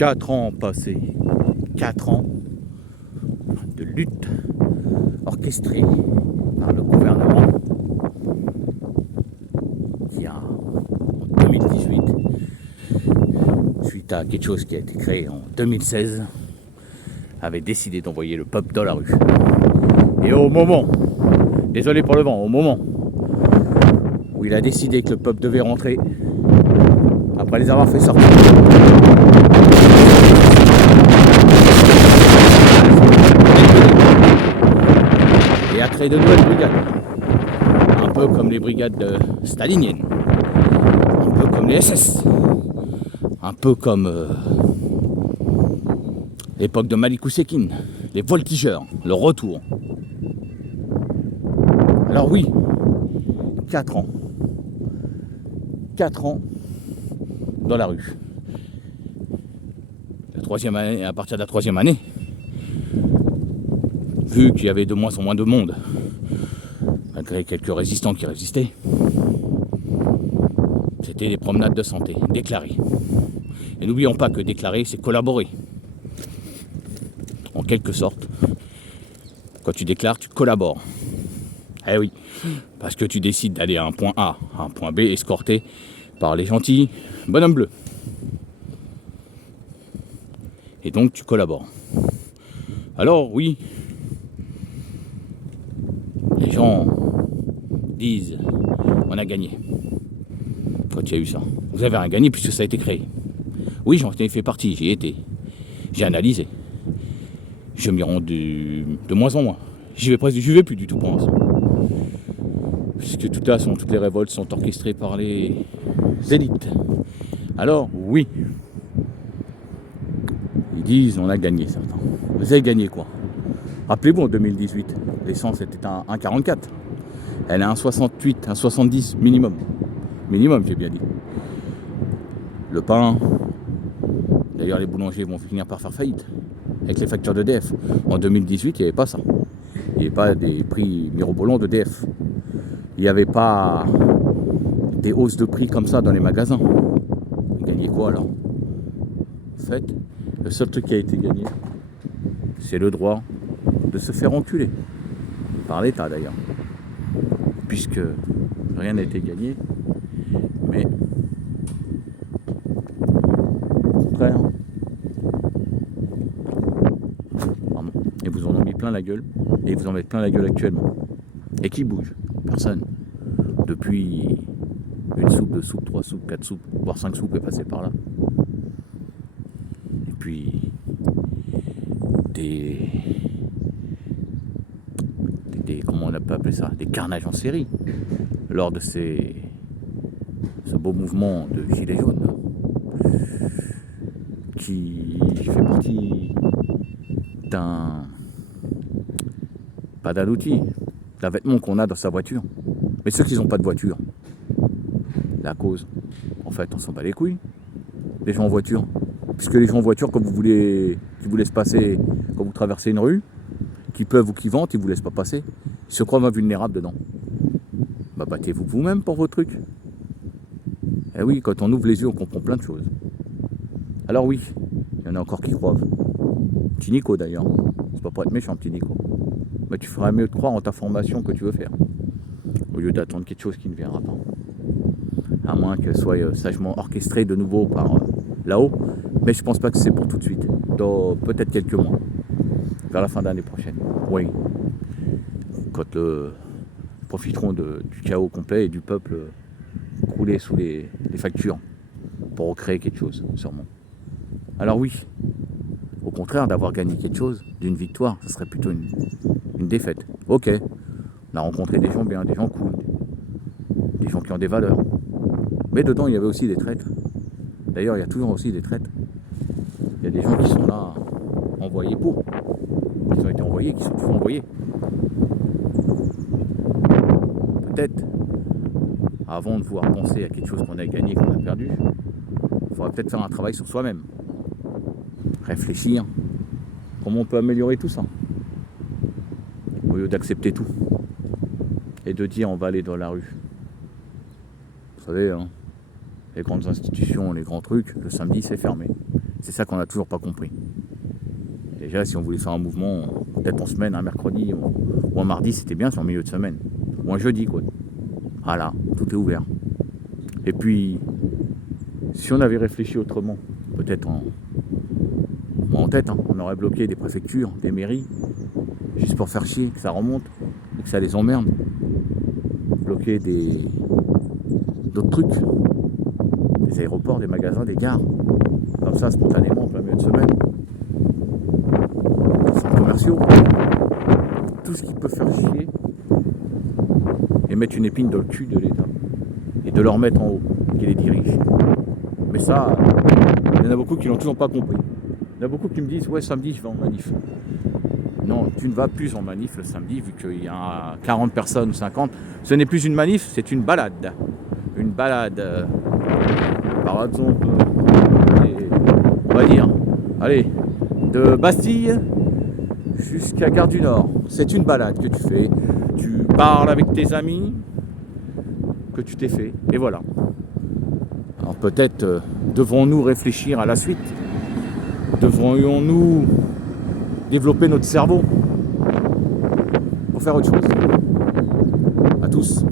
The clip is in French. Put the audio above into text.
4 ans passés, 4 ans de lutte orchestrée par le gouvernement qui a, en 2018, suite à quelque chose qui a été créé en 2016, avait décidé d'envoyer le peuple dans la rue. Et au moment, désolé pour le vent, au moment où il a décidé que le peuple devait rentrer, après les avoir fait sortir, et a créé de nouvelles brigades, un peu comme les brigades staliniennes, un peu comme les SS, un peu comme l'époque de Malik Oussekine, les voltigeurs, le retour. Alors oui, 4 ans. 4 ans dans la rue. La troisième année, à partir de la troisième année, vu qu'il y avait de moins en moins de monde, malgré quelques résistants qui résistaient, c'était des promenades de santé, déclarées. Et n'oublions pas que déclarer, c'est collaborer. En quelque sorte, quand tu déclares, tu collabores. Eh oui, parce que tu décides d'aller à un point A, à un point B, escorté par les gentils bonhommes bleus. Et donc tu collabores. Alors oui, les gens disent on a gagné. Quand il y a eu ça, vous avez rien gagné puisque ça a été créé. Oui, j'en ai fait partie, j'y ai été. J'ai analysé. Je m'y rends de moins en moins. J'y vais plus du tout pour l'instant. Puisque de toute façon, toutes les révoltes sont orchestrées par les élites. Alors, oui. Ils disent, on a gagné, certains. Vous avez gagné quoi? Rappelez-vous, en 2018, l'essence était à 1,44. Elle est à 1,68, 1,70 minimum. Minimum, j'ai bien dit. Le pain, d'ailleurs, les boulangers vont finir par faire faillite avec les factures d'EDF. En 2018, il n'y avait pas ça. Il n'y avait pas des prix mirobolants d'EDF. Il n'y avait pas des hausses de prix comme ça dans les magasins. Vous gagnez quoi alors? En fait, le seul truc qui a été gagné, c'est le droit de se faire enculer. Par l'État d'ailleurs. Puisque rien n'a été gagné. Mais au contraire. Pardon. Et vous en ont mis plein la gueule. Et vous en mettez plein la gueule actuellement. Et qui bouge? Personne. Depuis une soupe, 2 soupes, 3 soupes, 4 soupes, voire 5 soupes est passé par là. Et puis des comment on peut appeler ça, des carnages en série lors de ce beau mouvement de gilets jaunes qui fait partie pas d'un outil, d'un vêtement qu'on a dans sa voiture. Mais ceux qui n'ont pas de voiture, la cause, en fait, on s'en bat les couilles. Les gens en voiture. Puisque les gens en voiture, quand qui vous laissent passer, quand vous traversez une rue, qui peuvent ou qui ventent, ils vous laissent pas passer. Ils se croient vulnérables dedans. Bah battez-vous vous-même pour vos trucs. Eh oui, quand on ouvre les yeux, on comprend plein de choses. Alors oui, il y en a encore qui croient. Petit Nico d'ailleurs. C'est pas pour être méchant, petit Nico. Mais tu ferais mieux de croire en ta formation que tu veux faire. Au lieu d'attendre quelque chose qui ne viendra pas. À moins qu'elle soit sagement orchestrée de nouveau par là-haut. Mais je pense pas que c'est pour tout de suite. Dans peut-être quelques mois. Vers la fin d'année prochaine. Oui. Quand profiteront du chaos complet et du peuple croulé sous les factures pour recréer quelque chose, sûrement. Alors oui, au contraire d'avoir gagné quelque chose, d'une victoire, ce serait plutôt une défaite. Ok, on a rencontré des gens bien, des gens cool, des gens qui ont des valeurs. Mais dedans, il y avait aussi des traîtres. D'ailleurs, il y a toujours aussi des traîtres. Il y a des gens qui sont là, envoyés pour. Ils ont été envoyés, qui sont toujours envoyés. Peut-être, avant de pouvoir penser à quelque chose qu'on a gagné, qu'on a perdu, il faudrait peut-être faire un travail sur soi-même. Réfléchir. Comment on peut améliorer tout ça? Au lieu d'accepter tout. Et de dire on va aller dans la rue. Vous savez, hein, les grandes institutions, les grands trucs, le samedi c'est fermé. C'est ça qu'on n'a toujours pas compris. Déjà, si on voulait faire un mouvement, peut-être en semaine, un mercredi ou un mardi, c'était bien, c'est en milieu de semaine. Ou un jeudi, quoi. Voilà, tout est ouvert. Et puis, si on avait réfléchi autrement, peut-être en tête, hein, on aurait bloqué des préfectures, des mairies, juste pour faire chier, que ça remonte, et que ça les emmerde. Bloquer d'autres trucs, des aéroports, des magasins, des gares, comme ça, spontanément, en plein milieu de semaine. Des centres commerciaux, tout ce qui peut faire chier, et mettre une épine dans le cul de l'État, et de leur mettre en haut, qui les dirige. Mais ça, il y en a beaucoup qui l'ont toujours pas compris. Il y en a beaucoup qui me disent, ouais, samedi, je vais en manif. Non, tu ne vas plus en manif le samedi, vu qu'il y a 40 personnes ou 50. Ce n'est plus une manif, c'est une balade. Une balade, par exemple, on va dire, allez, de Bastille jusqu'à Gare du Nord. C'est une balade que tu fais. Tu parles avec tes amis que tu t'es fait, et voilà. Alors peut-être devrons-nous réfléchir à la suite. Devrions-nous développer notre cerveau pour faire autre chose. À tous.